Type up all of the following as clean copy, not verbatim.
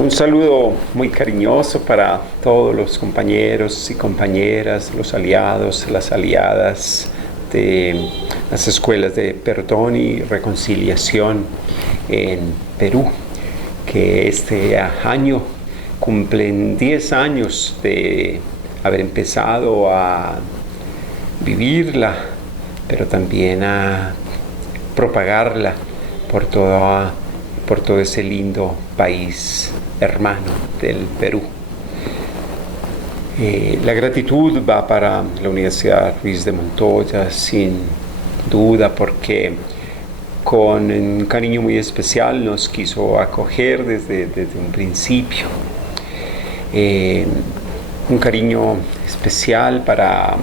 Un saludo muy cariñoso para todos los compañeros y compañeras, los aliados, las aliadas de las escuelas de perdón y reconciliación en Perú, que este año cumplen 10 años de haber empezado a vivirla, pero también a propagarla por todo ese lindo país hermano del Perú. La gratitud va para la Universidad Ruiz de Montoya, sin duda, porque con un cariño muy especial nos quiso acoger desde un principio. Un cariño especial para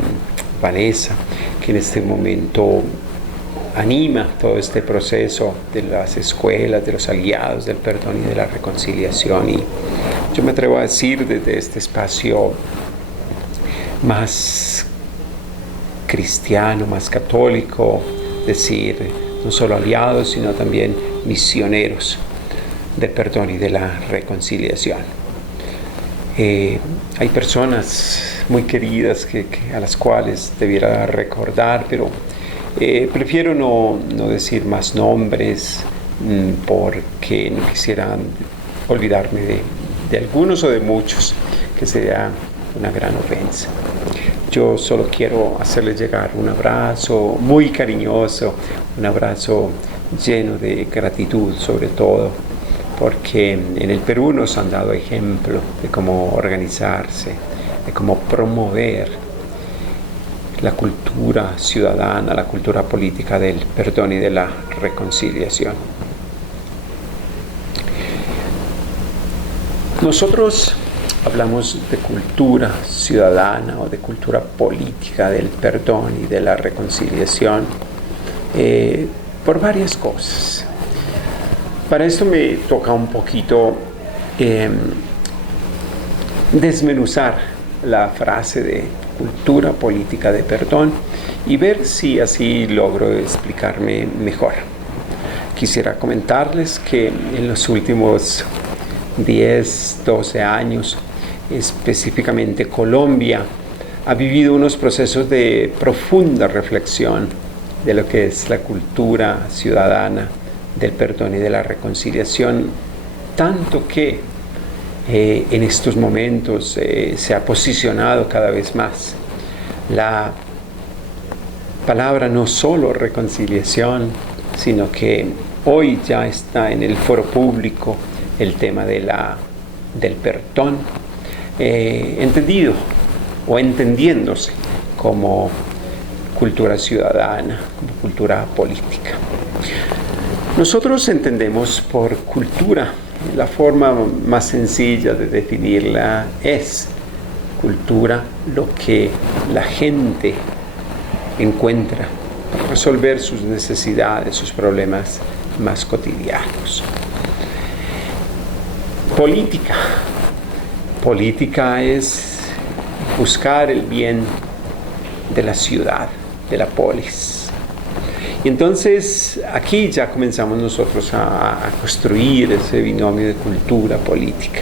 Vanessa, que en este momento anima todo este proceso de las escuelas, de los aliados del perdón y de la reconciliación. Y yo me atrevo a decir desde este espacio más cristiano, más católico, decir no solo aliados, sino también misioneros del perdón y de la reconciliación. Hay personas muy queridas a las cuales debiera recordar, pero prefiero no decir más nombres porque no quisiera olvidarme de algunos o de muchos, que sería una gran ofensa. Yo solo quiero hacerles llegar un abrazo muy cariñoso, un abrazo lleno de gratitud, sobre todo porque en el Perú nos han dado ejemplo de cómo organizarse, de cómo promover la cultura ciudadana, la cultura política del perdón y de la reconciliación. Nosotros hablamos de cultura ciudadana o de cultura política del perdón y de la reconciliación por varias cosas. Para esto me toca un poquito desmenuzar la frase de cultura política de perdón y ver si así logro explicarme mejor. Quisiera comentarles que en los últimos 10, 12 años, específicamente Colombia, ha vivido unos procesos de profunda reflexión de lo que es la cultura ciudadana del perdón y de la reconciliación, tanto que en estos momentos se ha posicionado cada vez más la palabra no solo reconciliación, sino que hoy ya está en el foro público el tema del perdón, entendido o entendiéndose como cultura ciudadana, como cultura política. Nosotros entendemos por cultura, la forma más sencilla de definirla es cultura lo que la gente encuentra para resolver sus necesidades, sus problemas más cotidianos. Política es buscar el bien de la ciudad, de la polis. Y entonces aquí ya comenzamos nosotros a construir ese binomio de cultura política.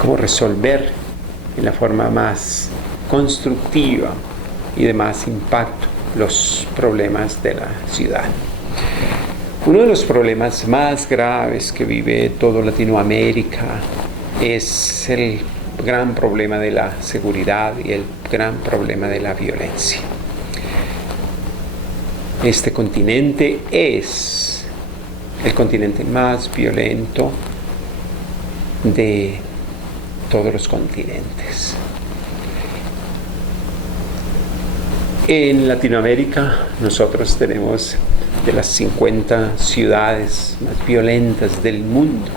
Cómo resolver en la forma más constructiva y de más impacto los problemas de la ciudad. Uno de los problemas más graves que vive toda Latinoamérica es el gran problema de la seguridad y el gran problema de la violencia. Este continente es el continente más violento de todos los continentes. En Latinoamérica nosotros tenemos de las 50 ciudades más violentas del mundo,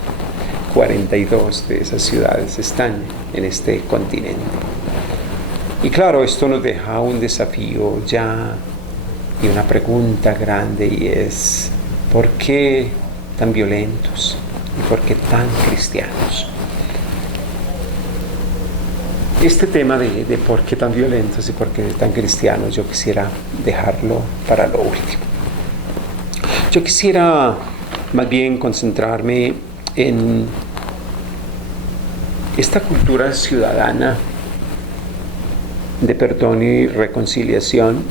42 de esas ciudades están en este continente. Y claro, esto nos deja un desafío ya y una pregunta grande, y es ¿por qué tan violentos y por qué tan cristianos? Este tema de por qué tan violentos y por qué tan cristianos yo quisiera dejarlo para lo último. Yo quisiera más bien concentrarme en esta cultura ciudadana de perdón y reconciliación,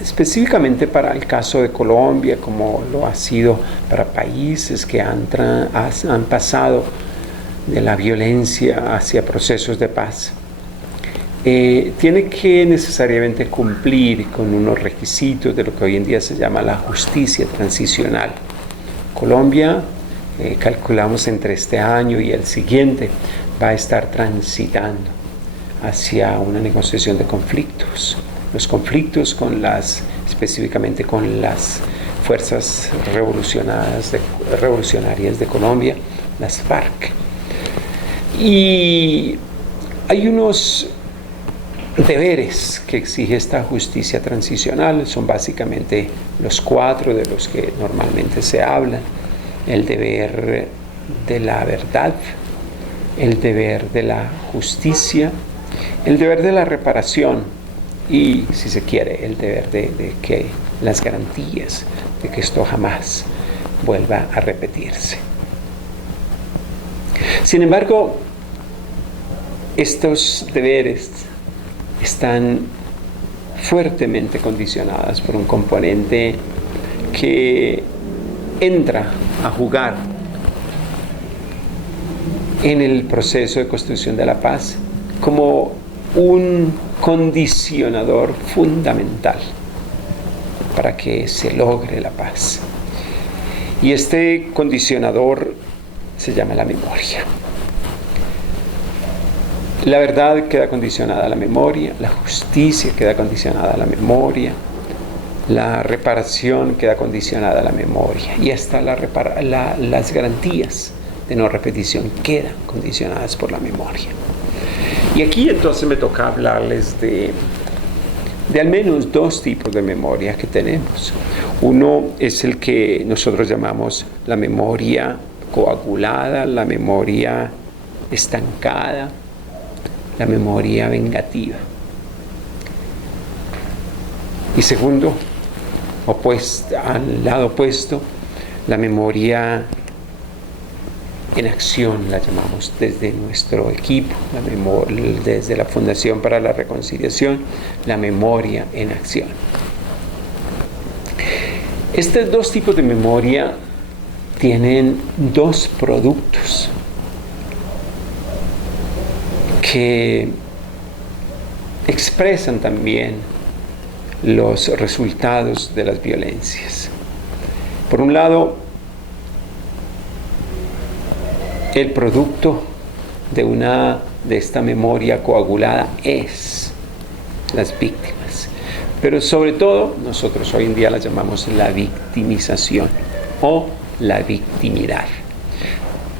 específicamente para el caso de Colombia, como lo ha sido para países que han pasado de la violencia hacia procesos de paz, tiene que necesariamente cumplir con unos requisitos de lo que hoy en día se llama la justicia transicional. Colombia, calculamos entre este año y el siguiente, va a estar transitando hacia una negociación de conflictos. Los conflictos específicamente con las fuerzas revolucionarias de Colombia, las FARC. Y hay unos deberes que exige esta justicia transicional, son básicamente los 4 de los que normalmente se habla: el deber de la verdad, el deber de la justicia, el deber de la reparación y, si se quiere, el deber de que las garantías de que esto jamás vuelva a repetirse. Sin embargo, estos deberes están fuertemente condicionados por un componente que entra a jugar en el proceso de construcción de la paz como un condicionador fundamental para que se logre la paz. Y este condicionador se llama la memoria. La verdad queda condicionada a la memoria, la justicia queda condicionada a la memoria, la reparación queda condicionada a la memoria, y hasta las garantías de no repetición quedan condicionadas por la memoria. Y aquí entonces me toca hablarles de al menos 2 tipos de memoria que tenemos. Uno es el que nosotros llamamos la memoria coagulada, la memoria estancada, la memoria vengativa. Y segundo, al lado opuesto, la memoria en acción, la llamamos desde nuestro equipo, desde la Fundación para la Reconciliación, la memoria en acción. Estos 2 tipos de memoria tienen 2 productos que expresan también los resultados de las violencias. Por un lado, el producto de esta memoria coagulada es las víctimas, pero sobre todo nosotros hoy en día la llamamos la victimización o la victimidad.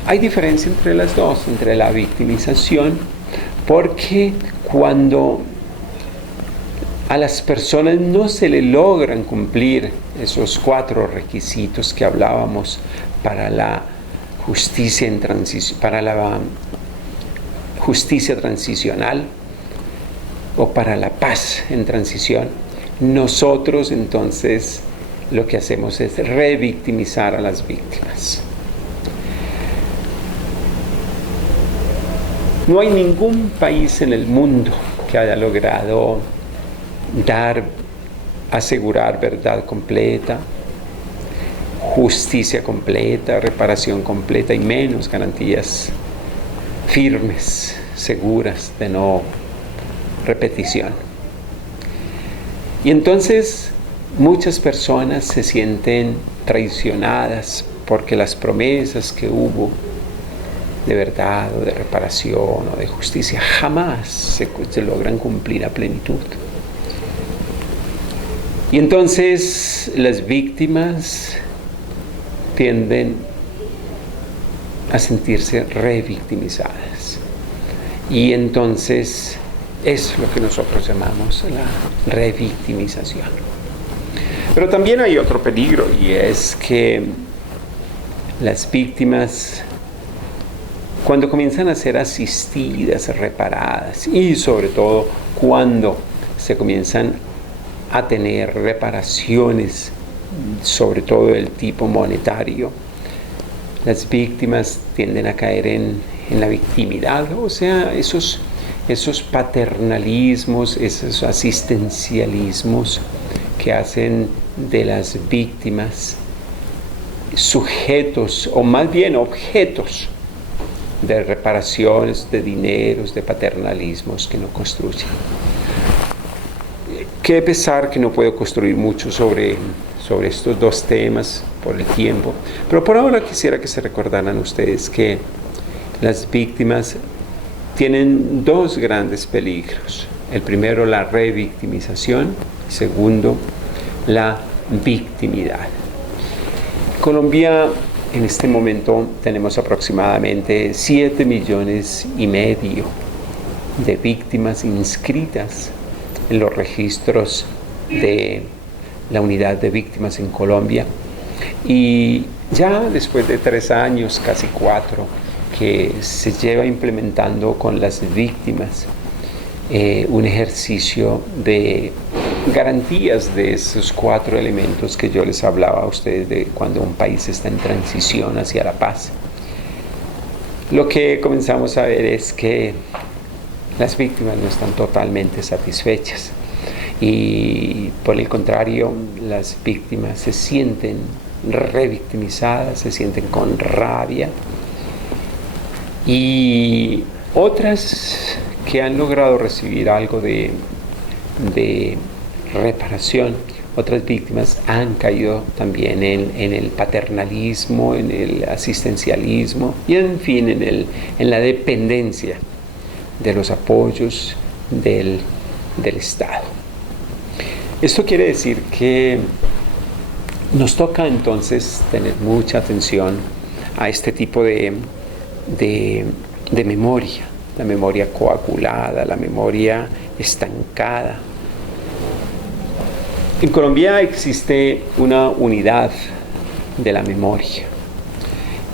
Hay diferencia entre las dos, entre la victimización, porque cuando a las personas no se le logran cumplir esos 4 requisitos que hablábamos para la justicia transicional o para la paz en transición, nosotros entonces lo que hacemos es revictimizar a las víctimas. No hay ningún país en el mundo que haya logrado asegurar verdad completa, justicia completa, reparación completa y menos garantías firmes, seguras de no repetición. Y entonces muchas personas se sienten traicionadas porque las promesas que hubo de verdad o de reparación o de justicia jamás se logran cumplir a plenitud. Y entonces las víctimas tienden a sentirse revictimizadas. Y entonces es lo que nosotros llamamos la revictimización. Pero también hay otro peligro, y es que las víctimas, cuando comienzan a ser asistidas, reparadas, y sobre todo cuando se comienzan a tener reparaciones, sobre todo del tipo monetario, Las víctimas tienden a caer en la victimidad, o sea, esos paternalismos, esos asistencialismos que hacen de las víctimas sujetos, o más bien objetos, de reparaciones, de dineros, de paternalismos que no construyen. Qué pesar que no puedo construir mucho sobre estos dos temas por el tiempo, pero por ahora quisiera que se recordaran ustedes que las víctimas tienen dos grandes peligros. El primero, la revictimización. Segundo, la victimidad. En Colombia, en este momento, tenemos aproximadamente 7,5 millones de víctimas inscritas en los registros de la unidad de víctimas en Colombia. Y ya después de 3 años, casi 4, que se lleva implementando con las víctimas un ejercicio de garantías de esos 4 elementos que yo les hablaba a ustedes de cuando un país está en transición hacia la paz. Lo que comenzamos a ver es que las víctimas no están totalmente satisfechas y por el contrario, las víctimas se sienten revictimizadas, se sienten con rabia, y otras que han logrado recibir algo de reparación, otras víctimas han caído también en el paternalismo, en el asistencialismo y en fin en la dependencia de los apoyos del Estado. Esto quiere decir que nos toca entonces tener mucha atención a este tipo de memoria, la memoria coagulada, la memoria estancada. En Colombia existe una unidad de la memoria,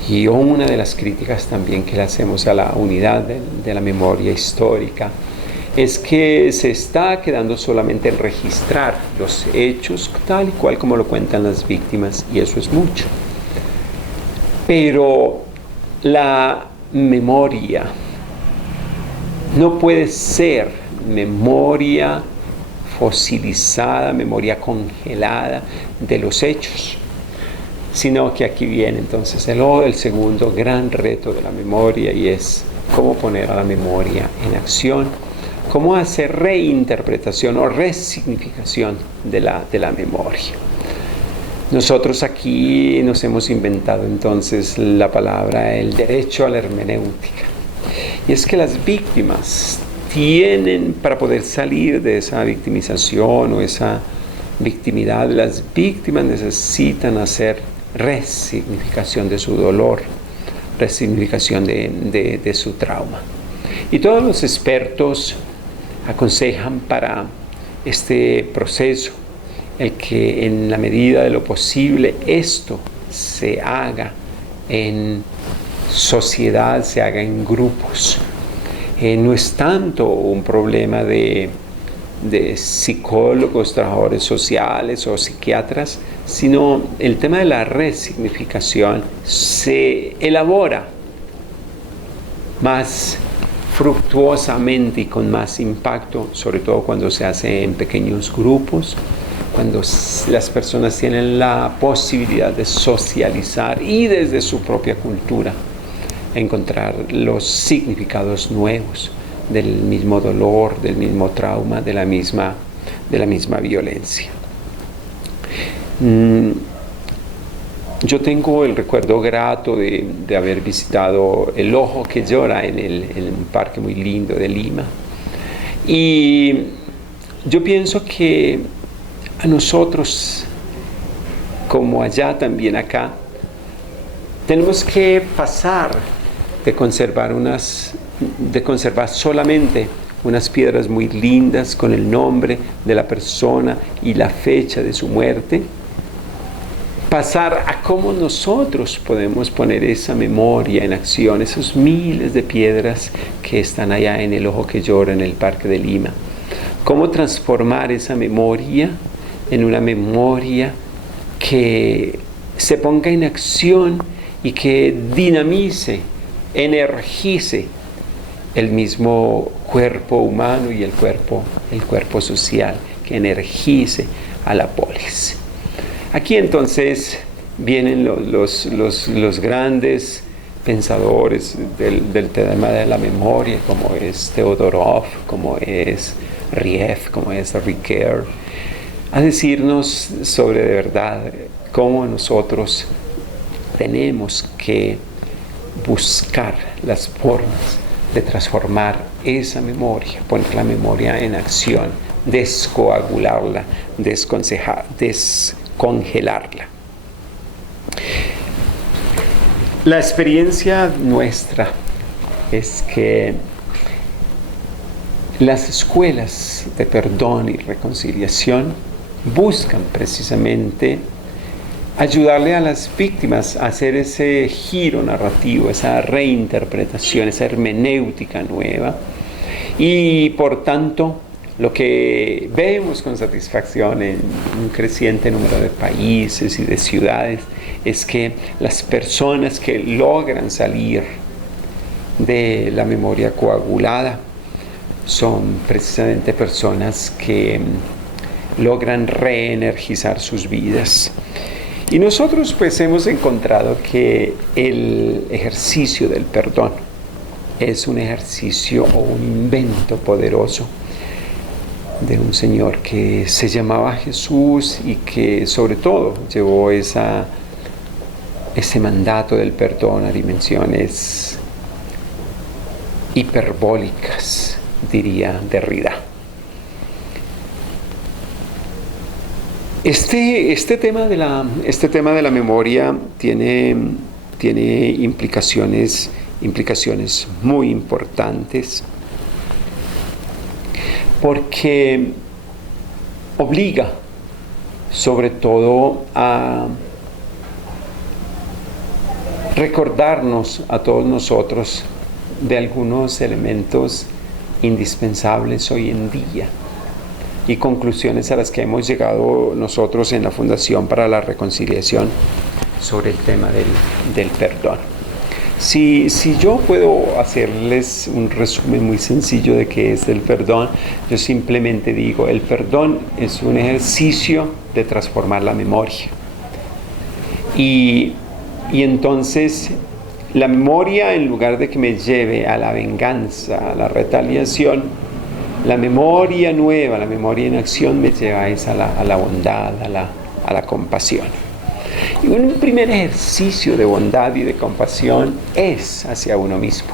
y una de las críticas también que le hacemos a la unidad de la memoria histórica es que se está quedando solamente en registrar los hechos tal y cual como lo cuentan las víctimas, y eso es mucho. Pero la memoria no puede ser memoria fosilizada, memoria congelada de los hechos, sino que aquí viene entonces el segundo gran reto de la memoria, y es cómo poner a la memoria en acción, cómo hacer reinterpretación o resignificación de la memoria. Nosotros aquí nos hemos inventado entonces la palabra el derecho a la hermenéutica. Y es que las víctimas tienen, para poder salir de esa victimización o esa victimidad, las víctimas necesitan hacer resignificación de su dolor, resignificación de su trauma. Y todos los expertos aconsejan para este proceso el que en la medida de lo posible esto se haga en sociedad, se haga en grupos. No es tanto un problema de psicólogos, trabajadores sociales o psiquiatras, sino el tema de la resignificación se elabora más fructuosamente y con más impacto, sobre todo cuando se hace en pequeños grupos, cuando las personas tienen la posibilidad de socializar y desde su propia cultura encontrar los significados nuevos del mismo dolor, del mismo trauma, de la misma violencia. Yo tengo el recuerdo grato de haber visitado El Ojo que Llora en un parque muy lindo de Lima, y yo pienso que a nosotros, como allá también acá, tenemos que pasar de conservar solamente unas piedras muy lindas con el nombre de la persona y la fecha de su muerte, pasar a cómo nosotros podemos poner esa memoria en acción, esos miles de piedras que están allá en El Ojo que Llora, en el Parque de Lima. Cómo transformar esa memoria en una memoria que se ponga en acción y que dinamice, energice el mismo cuerpo humano y el cuerpo social, que energice a la polis. Aquí entonces vienen los grandes pensadores del tema de la memoria, como es Teodorov, como es Rieff, como es Ricoeur, a decirnos sobre de verdad cómo nosotros tenemos que buscar las formas de transformar esa memoria, poner la memoria en acción, descoagularla, descongelarla. La experiencia nuestra es que las escuelas de perdón y reconciliación buscan precisamente ayudarle a las víctimas a hacer ese giro narrativo, esa reinterpretación, esa hermenéutica nueva. Y por tanto, lo que vemos con satisfacción en un creciente número de países y de ciudades es que las personas que logran salir de la memoria coagulada son precisamente personas que logran reenergizar sus vidas. Y nosotros pues hemos encontrado que el ejercicio del perdón es un ejercicio o un invento poderoso de un Señor que se llamaba Jesús y que sobre todo llevó ese mandato del perdón a dimensiones hiperbólicas, diría Derrida. Este tema de la memoria tiene implicaciones muy importantes, porque obliga sobre todo a recordarnos a todos nosotros de algunos elementos indispensables hoy en día y conclusiones a las que hemos llegado nosotros en la Fundación para la Reconciliación sobre el tema del perdón. Si yo puedo hacerles un resumen muy sencillo de qué es el perdón, yo simplemente digo, el perdón es un ejercicio de transformar la memoria. Y entonces la memoria, en lugar de que me lleve a la venganza, a la retaliación, la memoria nueva, la memoria en acción me lleva a la bondad, a la compasión. Y un primer ejercicio de bondad y de compasión es hacia uno mismo.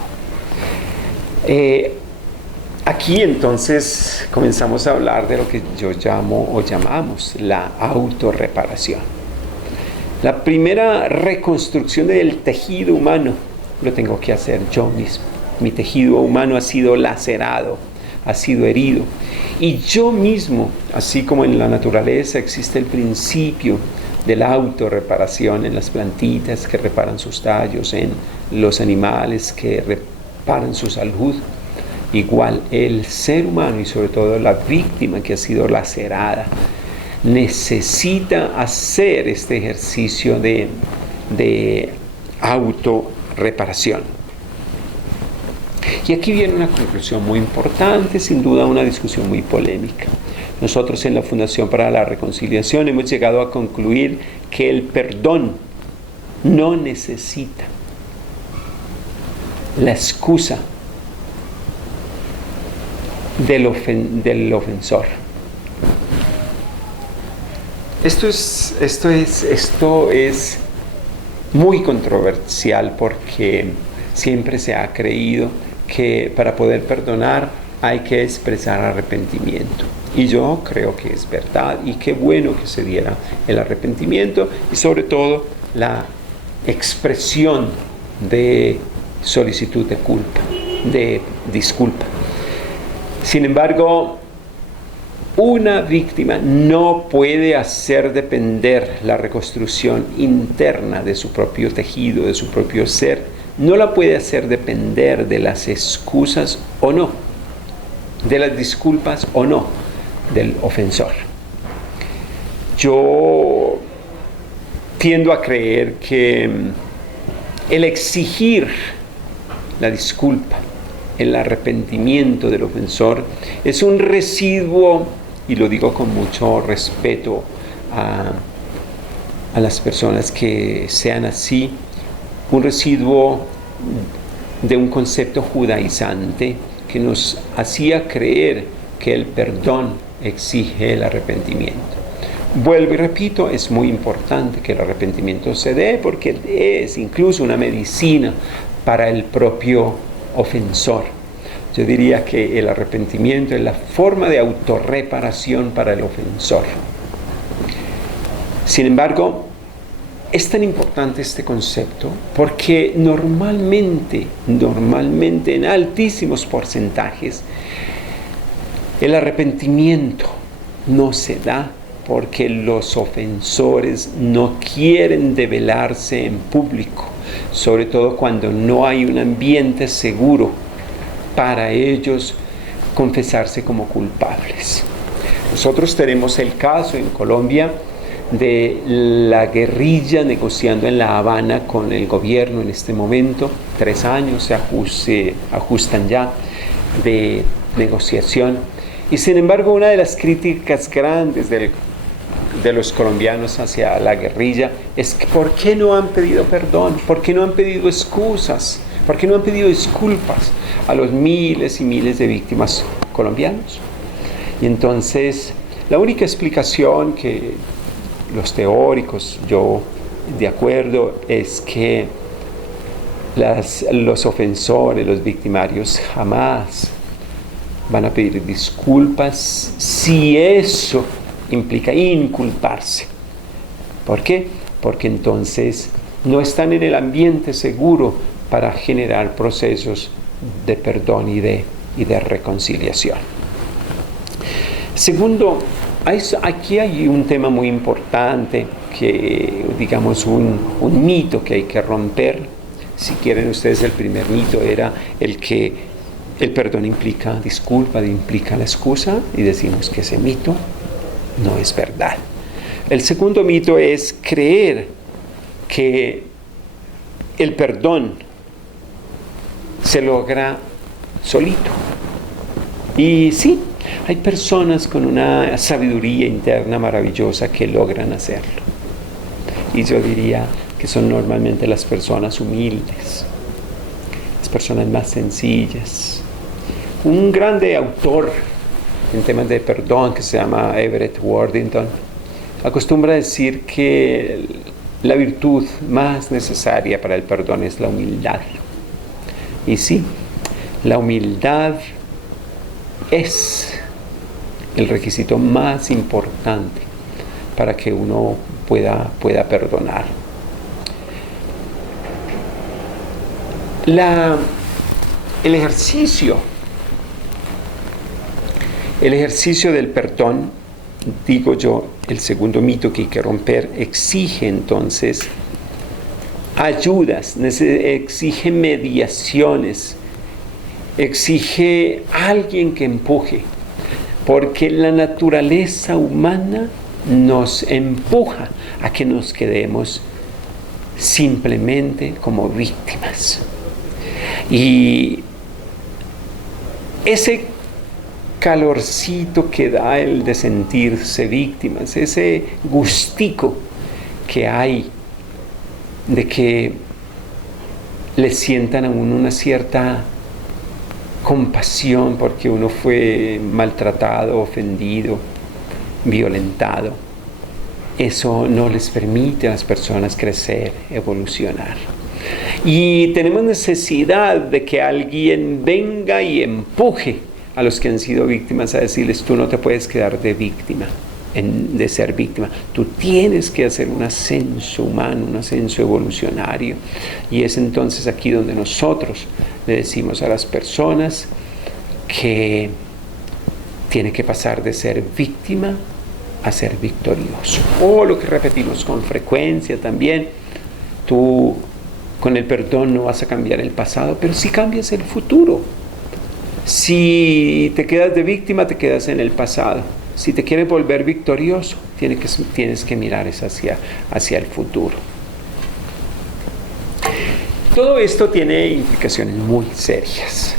Aquí entonces comenzamos a hablar de lo que yo llamo o llamamos la autorreparación. La primera reconstrucción del tejido humano lo tengo que hacer yo mismo. Mi tejido humano ha sido lacerado, ha sido herido. Y yo mismo, así como en la naturaleza existe el principio de la autorreparación en las plantitas que reparan sus tallos, en los animales que reparan su salud, igual el ser humano y sobre todo la víctima que ha sido lacerada necesita hacer este ejercicio de autorreparación. Y aquí viene una conclusión muy importante, sin duda una discusión muy polémica. Nosotros en la Fundación para la Reconciliación hemos llegado a concluir que el perdón no necesita la excusa del ofensor. Esto es muy controversial porque siempre se ha creído que para poder perdonar hay que expresar arrepentimiento. Y yo creo que es verdad y qué bueno que se diera el arrepentimiento y sobre todo la expresión de solicitud de culpa, de disculpa. Sin embargo, una víctima no puede hacer depender la reconstrucción interna de su propio tejido, de su propio ser. No la puede hacer depender de las excusas o no, de las disculpas o no del ofensor. Yo tiendo a creer que El exigir la disculpa, el arrepentimiento del ofensor, es un residuo, y lo digo con mucho respeto a las personas que sean así, un residuo de un concepto judaizante que nos hacía creer que el perdón exige el arrepentimiento. Vuelvo y repito, es muy importante que el arrepentimiento se dé porque es incluso una medicina para el propio ofensor. Yo diría que el arrepentimiento es la forma de autorreparación para el ofensor. Sin embargo, es tan importante este concepto porque normalmente en altísimos porcentajes, el arrepentimiento no se da porque los ofensores no quieren develarse en público, sobre todo cuando no hay un ambiente seguro para ellos confesarse como culpables. Nosotros tenemos el caso en Colombia de la guerrilla negociando en La Habana con el gobierno en este momento. 3 años se ajustan ya de negociación. Y sin embargo, una de las críticas grandes de los colombianos hacia la guerrilla es que ¿por qué no han pedido perdón? ¿Por qué no han pedido excusas? ¿Por qué no han pedido disculpas a los miles y miles de víctimas colombianos? Y entonces, la única explicación que los teóricos, yo de acuerdo, es que los ofensores, los victimarios jamás van a pedir disculpas si eso implica inculparse. ¿Por qué? Porque entonces no están en el ambiente seguro para generar procesos de perdón y de reconciliación. Segundo, aquí hay un tema muy importante, que digamos un mito que hay que romper. Si quieren ustedes, el primer mito era el que el perdón implica disculpa, implica la excusa, y decimos que ese mito no es verdad. El segundo mito es creer que el perdón se logra solito. Y sí, hay personas con una sabiduría interna maravillosa que logran hacerlo. Y yo diría que son normalmente las personas humildes, las personas más sencillas. Un grande autor en temas de perdón que se llama Everett Worthington acostumbra decir que la virtud más necesaria para el perdón es la humildad. Y sí, la humildad es el requisito más importante para que uno pueda perdonar. El ejercicio del perdón, digo yo, el segundo mito que hay que romper, exige entonces ayudas, exige mediaciones, exige alguien que empuje, porque la naturaleza humana nos empuja a que nos quedemos simplemente como víctimas. Y ese calorcito que da el de sentirse víctimas, ese gustico que hay de que le sientan a uno una cierta compasión porque uno fue maltratado, ofendido, violentado, eso no les permite a las personas crecer, evolucionar. Y tenemos necesidad de que alguien venga y empuje a los que han sido víctimas a decirles: tú no te puedes quedar de víctima, de ser víctima. Tú tienes que hacer un ascenso humano, un ascenso evolucionario. Y es entonces aquí donde nosotros le decimos a las personas que tiene que pasar de ser víctima a ser victorioso. O lo que repetimos con frecuencia también: tú con el perdón no vas a cambiar el pasado, pero sí cambias el futuro. Si te quedas de víctima, te quedas en el pasado. Si te quieres volver victorioso, tienes que mirar hacia el futuro. Todo esto tiene implicaciones muy serias,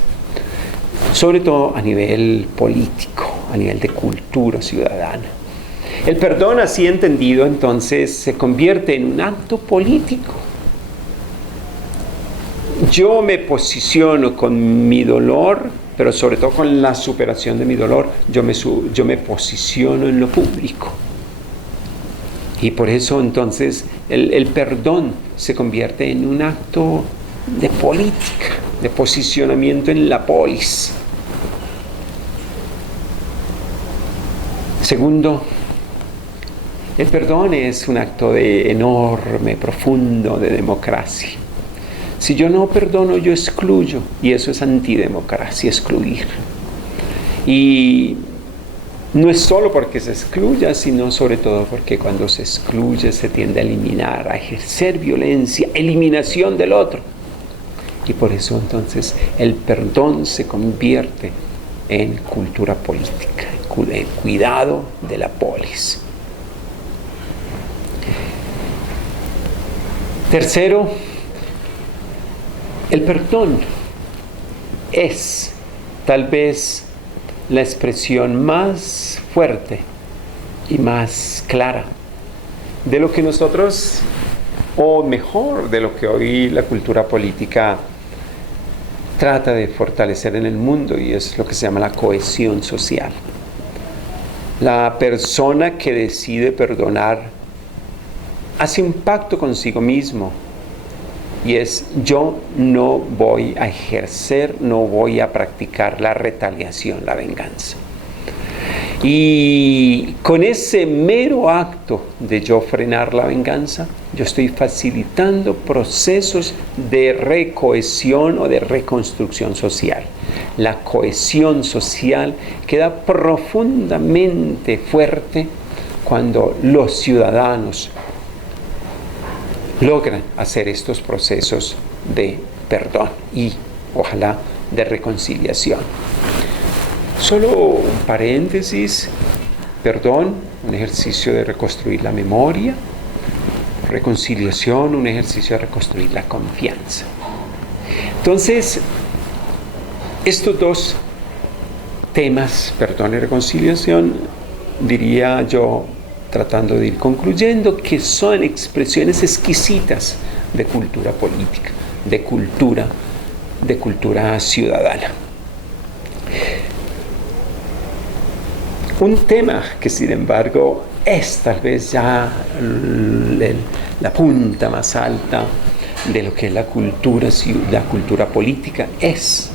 sobre todo a nivel político, a nivel de cultura ciudadana. El perdón, así entendido, entonces se convierte en un acto político. Yo me posiciono con mi dolor, pero sobre todo con la superación de mi dolor, yo me posiciono en lo público. Y por eso entonces el perdón se convierte en un acto de política, de posicionamiento en la polis. Segundo, el perdón es un acto de enorme, profundo de democracia. Si yo no perdono, yo excluyo, y eso es antidemocracia, excluir. Y no es solo porque se excluya, sino sobre todo porque cuando se excluye se tiende a eliminar, a ejercer violencia, eliminación del otro. Y por eso entonces el perdón se convierte en cultura política, en cuidado de la polis. Tercero, el perdón es tal vez la expresión más fuerte y más clara de lo que nosotros, o mejor, de lo que hoy la cultura política trata de fortalecer en el mundo, y es lo que se llama la cohesión social. La persona que decide perdonar hace un pacto consigo mismo, y es: yo no voy a ejercer, no voy a practicar la retaliación, la venganza. Y con ese mero acto de yo frenar la venganza, yo estoy facilitando procesos de recohesión o de reconstrucción social. La cohesión social queda profundamente fuerte cuando los ciudadanos logran hacer estos procesos de perdón y ojalá de reconciliación. Solo un paréntesis: perdón, un ejercicio de reconstruir la memoria; reconciliación, un ejercicio de reconstruir la confianza. Entonces, estos dos temas, perdón y reconciliación, diría yo, tratando de ir concluyendo, que son expresiones exquisitas de cultura política, de cultura ciudadana. Un tema que, sin embargo, es tal vez ya la punta más alta de lo que es la cultura política, es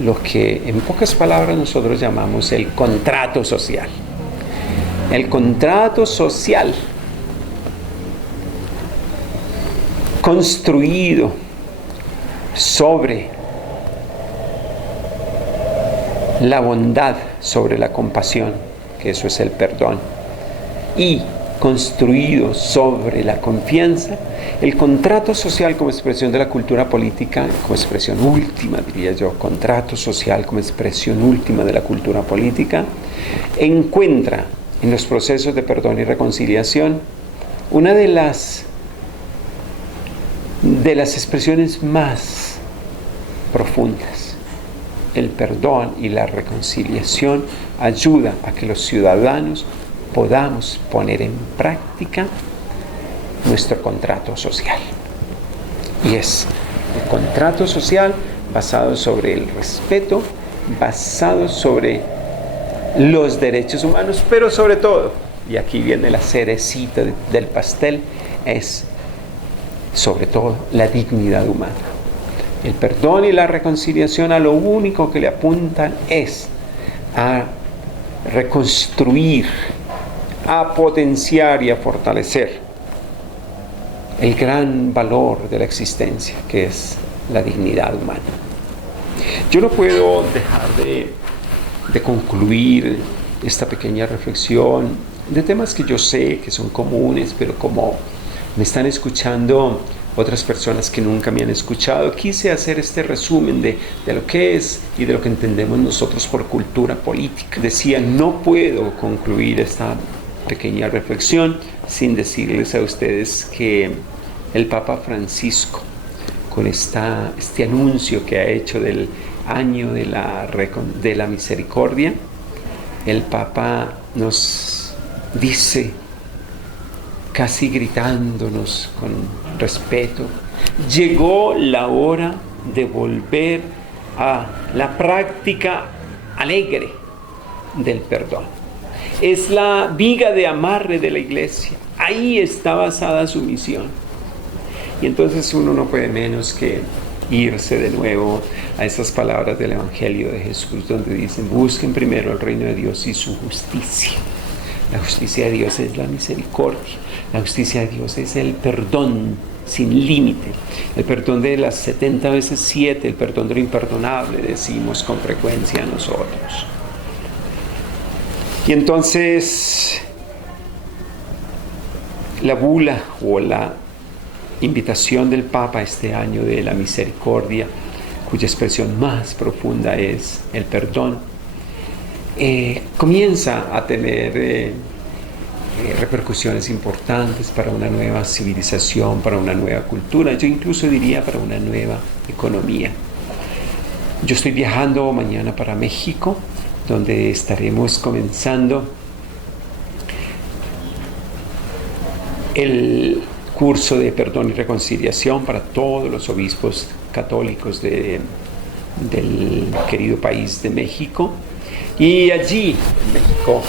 lo que en pocas palabras nosotros llamamos el contrato social. El contrato social construido sobre la bondad, sobre la compasión, que eso es el perdón, y construido sobre la confianza. El contrato social como expresión de la cultura política, como expresión última, diría yo, contrato social como expresión última de la cultura política, encuentra en los procesos de perdón y reconciliación una de las expresiones más profundas. El perdón y la reconciliación ayuda a que los ciudadanos podamos poner en práctica nuestro contrato social. Y es el contrato social basado sobre el respeto, basado sobre los derechos humanos, pero sobre todo, y aquí viene la cerecita del pastel, es sobre todo la dignidad humana. El perdón y la reconciliación a lo único que le apuntan es a reconstruir, a potenciar y a fortalecer el gran valor de la existencia, que es la dignidad humana. Yo no puedo dejar de concluir esta pequeña reflexión de temas que yo sé que son comunes, pero como me están escuchando otras personas que nunca me han escuchado, quise hacer este resumen de lo que es y de lo que entendemos nosotros por cultura política. Decía, no puedo concluir esta pequeña reflexión sin decirles a ustedes que el Papa Francisco, con este anuncio que ha hecho del año de la misericordia, el Papa nos dice, casi gritándonos con respeto, llegó la hora de volver a la práctica alegre del perdón. Es la viga de amarre de la iglesia. Ahí está basada su misión. Y entonces uno no puede menos que irse de nuevo a esas palabras del Evangelio de Jesús, donde dicen, busquen primero el reino de Dios y su justicia. La justicia de Dios es la misericordia. La justicia de Dios es el perdón sin límite. El perdón de las 70 veces 7, el perdón de lo imperdonable, decimos con frecuencia nosotros. Y entonces, la bula o la invitación del Papa este año de la misericordia, cuya expresión más profunda es el perdón, comienza a tener repercusiones importantes para una nueva civilización, para una nueva cultura, yo incluso diría para una nueva economía. Yo estoy viajando mañana para México, donde estaremos comenzando el curso de perdón y reconciliación para todos los obispos católicos del querido país de México. Y allí, en México,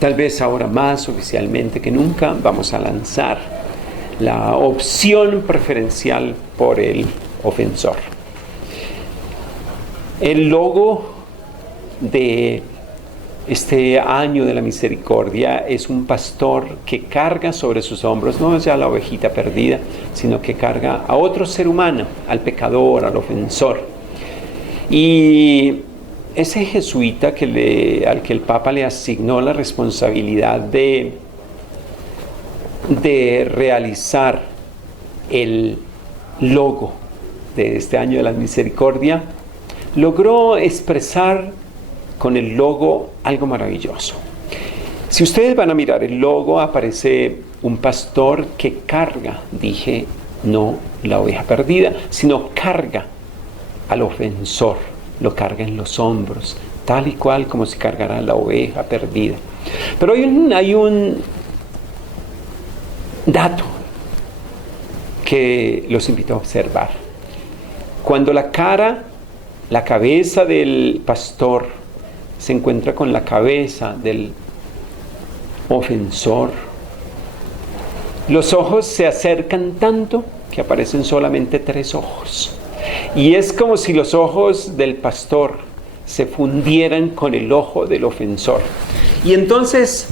tal vez ahora más oficialmente que nunca, vamos a lanzar la opción preferencial por el ofensor. El logo de este año de la misericordia es un pastor que carga sobre sus hombros, no es ya la ovejita perdida, sino que carga a otro ser humano, al pecador, al ofensor. Y ese jesuita al que el Papa le asignó la responsabilidad de realizar el logo de este año de la misericordia, logró expresar con el logo algo maravilloso. Si ustedes van a mirar el logo, aparece un pastor que carga, dije, no la oveja perdida, sino carga al ofensor, lo carga en los hombros, tal y cual como si cargara la oveja perdida. Pero hay un dato que los invito a observar. Cuando la cabeza del pastor se encuentra con la cabeza del ofensor, los ojos se acercan tanto que aparecen solamente 3 ojos. Y es como si los ojos del pastor se fundieran con el ojo del ofensor. Y entonces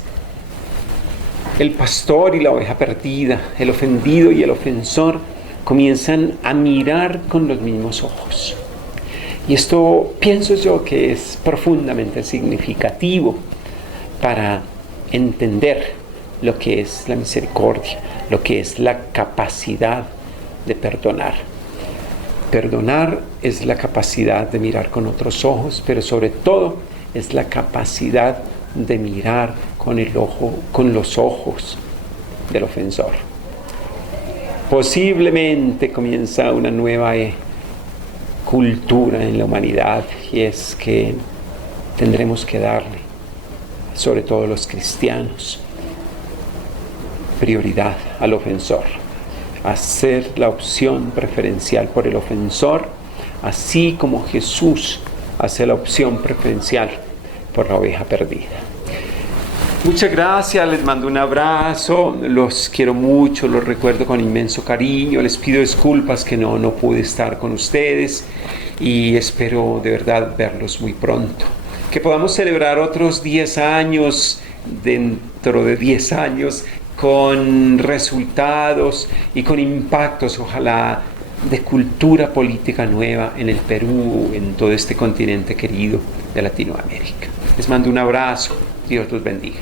el pastor y la oveja perdida, el ofendido y el ofensor, comienzan a mirar con los mismos ojos. Y esto pienso yo que es profundamente significativo para entender lo que es la misericordia, lo que es la capacidad de perdonar. Perdonar es la capacidad de mirar con otros ojos, pero sobre todo es la capacidad de mirar con los ojos del ofensor. Posiblemente comienza una nueva cultura en la humanidad, y es que tendremos que darle, sobre todo los cristianos, prioridad al ofensor, hacer la opción preferencial por el ofensor, así como Jesús hace la opción preferencial por la oveja perdida. Muchas gracias, les mando un abrazo, los quiero mucho, los recuerdo con inmenso cariño, les pido disculpas que no pude estar con ustedes y espero de verdad verlos muy pronto. Que podamos celebrar otros 10 años, dentro de 10 años, con resultados y con impactos, ojalá, de cultura política nueva en el Perú, en todo este continente querido de Latinoamérica. Les mando un abrazo, Dios los bendiga.